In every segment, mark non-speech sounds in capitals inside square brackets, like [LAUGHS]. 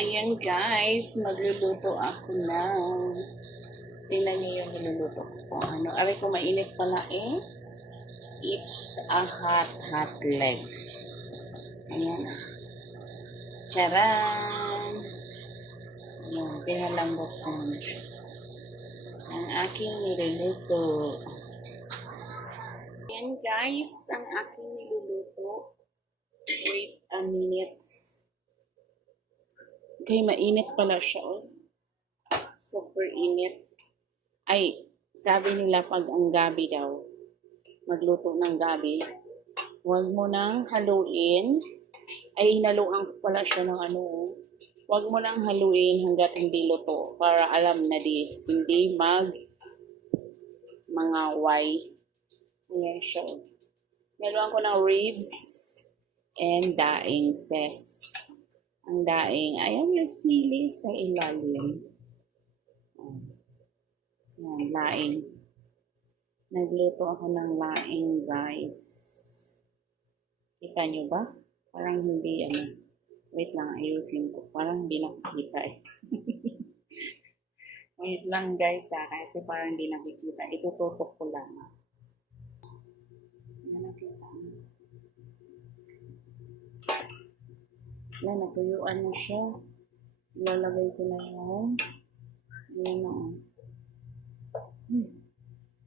Ayan guys, magluluto ako ng tingnan niyo yung niluluto ko ano. Aray ko mainit pala eh. It's a hot, hot legs. Ayan ah. Charan! Ayan, pinalambot ko na siya. Ang aking niluluto. Ayan guys, ang aking niluluto. Wait a minute. Okay, mainit pala siya. Oh. Super init. Ay, sabi nila pag ang gabi daw, magluto ng gabi, huwag mo nang haluin. Ay, hinaluan ko pala siya ng ano. oh. Huwag mo nang haluin hanggat hindi luto para alam na this. Hindi mag mga Y. Ayan siya. oh. Hinaluan ko ng ribs and daing ses. Ang daing, ayan yung sili sa ilalim. Ayan, laing. Nagluto ako ng laing, guys. Kita nyo ba? Parang hindi, ano. Wait lang, ayusin ko. Parang hindi nakikita eh. [LAUGHS] Wait lang, guys, ha. Kasi parang hindi nakikita. Itututok ko lang. Ayan, nakita na natuyuan na siya. Ilalagay ko na yung yun na. Hmm.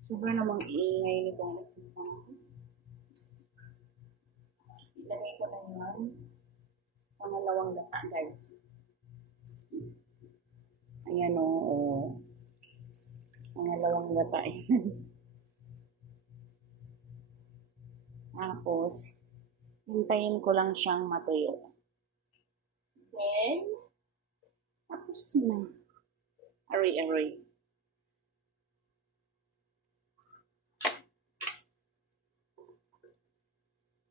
Sobrang namang iingay nito. Ilagay ko na yung pangalawang lata guys. Ayan o. Oh, oh. Pangalawang lata eh. [LAUGHS] Tapos, hintayin ko lang siyang matuyo. Then, tapos na. Aray, aray.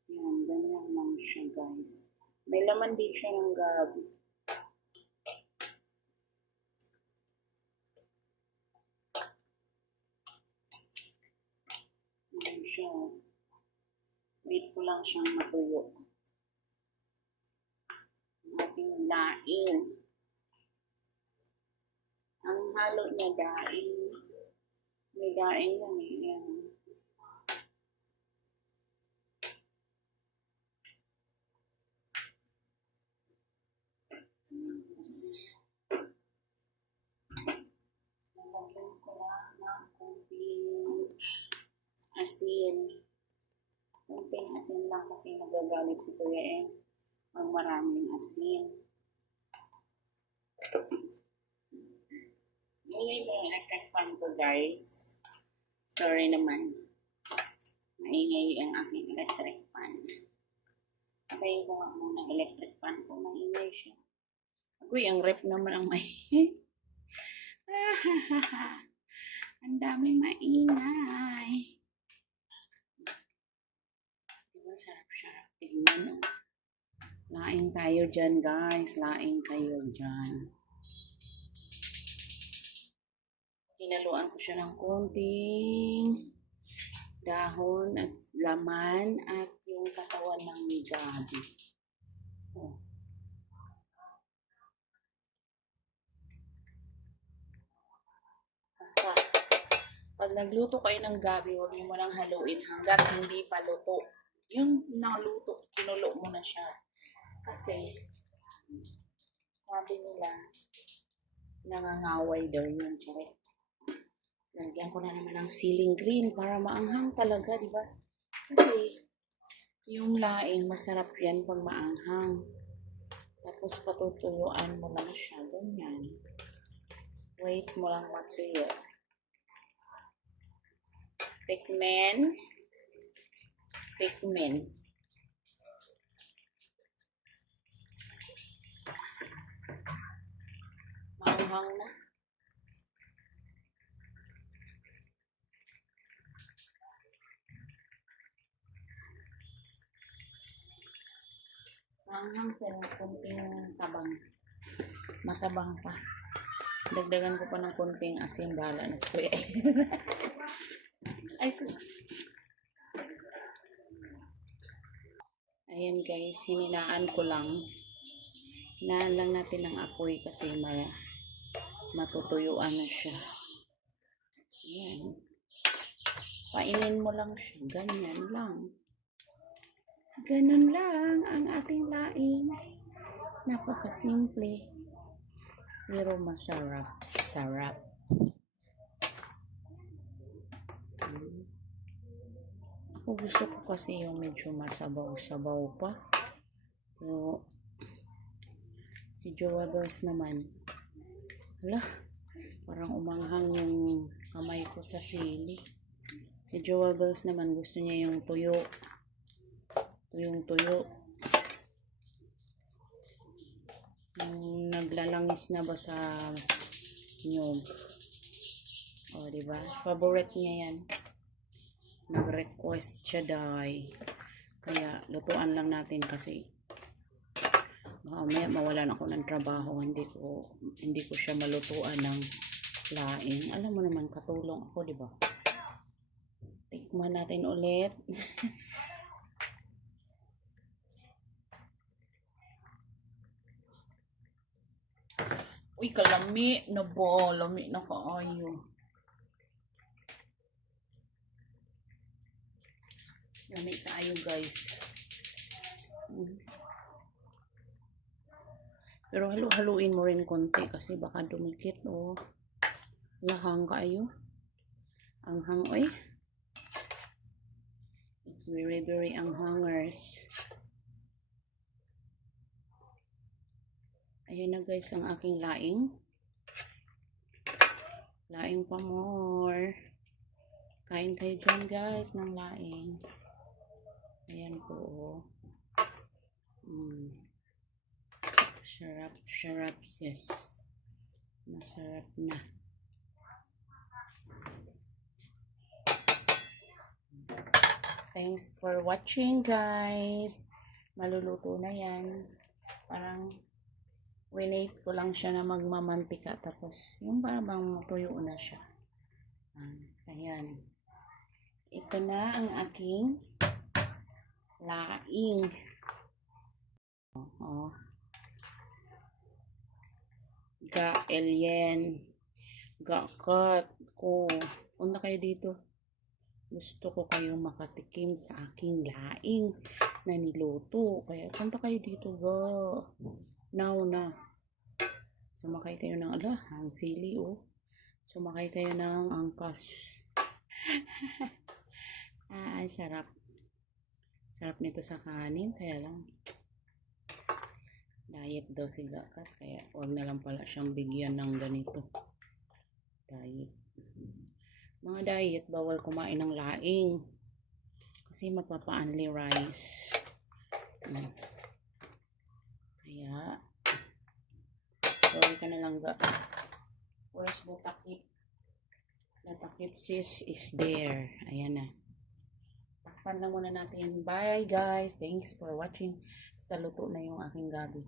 Yan, ganyan lang siya, guys. May laman din siya ng gabi. Yan siya. Wait ko lang siyang matuyo ating daing. Ang halo niya daing. May daing yan eh. Yan. Ng kunting asin. Kunting asin lang kasi nagagalit si Kuya eh ang maraming asin. Yung electric fan ko, guys. Sorry naman. Maingay ang aking electric fan. Patayin ko nga muna electric fan ko. Maingay siya. Agoy, ang rep naman ang may... [LAUGHS] ang dami maingay. Diba sarap-sarap tingnan, no? Laing tayo dyan, guys. Laing kayo dyan. Hinaluan ko siya ng konting dahon at laman at yung katawan ng gabi. Oh. Basta, pag nagluto kayo ng gabi, huwag niyo mo nang haluin hanggat hindi pa luto. Yung naluto, kinulo mo na siya. Kasi, sabi nila, nangangaway daw yun. Tsaka, Lagyan ko na naman ng ceiling green para maanghang talaga, di ba? Kasi, yung laing, masarap yan pag maanghang. Tapos, patutuyuan mo lang siya. Ganyan. Wait mo lang matuyo. Pikmen. Pikmen. Maanghang na. Maanghang pero kunting tabang. Matabang pa. Dagdagan ko pa ng kunting asin. Bahala na sa kuya. Ay, sus. Ayan guys, hinilaan ko lang. Hinaan lang natin ng apoy kasi ma matutuyuan na siya. Ayan. Painin mo lang siya. Ganyan lang. Ganun lang ang ating laing. Napakasimple. Pero masarap. Sarap. Ako gusto ko kasi yung medyo masabaw-sabaw pa. Pero si Jowables naman, hala, parang umanghang yung kamay ko sa sili. Si Jowables naman gusto niya yung tuyo. Tuyong tuyo. Yung naglalangis na ba sa nyog. O, di ba? Favorite niya yan. Nag-request siya dahil. Kaya, lutuan lang natin kasi mamaya mawalan ako ng trabaho. Hindi ko, hindi ko siya malutuan ng laing. Alam mo naman, katulong ako, di ba? Tikman natin ulit. [LAUGHS] Uy, kalami na ba? Lami na kaayo. Lami kaayo, guys. Mm. Pero halo-haluin mo rin konti kasi baka dumikit, oh. Lahang kaayo. Ang hang, oy. It's very, very ang hangers. Ayan na guys ang aking laing. Laing pa more. Kain kayo dyan guys ng laing. Ayan po. Mm. Sarap, sarap sis. Masarap na. Thanks for watching guys. Maluluto na yan. Parang winate ko lang siya na magmamantika tapos yung parang bang tuyo na siya. Ah, ayan. Ito na ang aking laing. Oo. Ga alien. Ga cut ko. Punta kayo dito. Gusto ko kayong makatikim sa aking laing na niluto. Kaya punta kayo dito, ga. Now na. Sumakay kayo ng, ala, ang sili, oh. Sumakay kayo ng angkas. [LAUGHS] ah, sarap. Sarap nito sa kanin, kaya lang, diet daw si Gakat, kaya wag na lang pala siyang bigyan ng ganito. Diet. Mga diet, bawal kumain ng laing. Kasi mapapa-only rice. Hmm. Kaya, sorry ka na lang ga. Where's the takip? Sis is there. Ayan na. Takpan lang muna natin. Bye guys. Thanks for watching. Sa luto na yung aking gabi.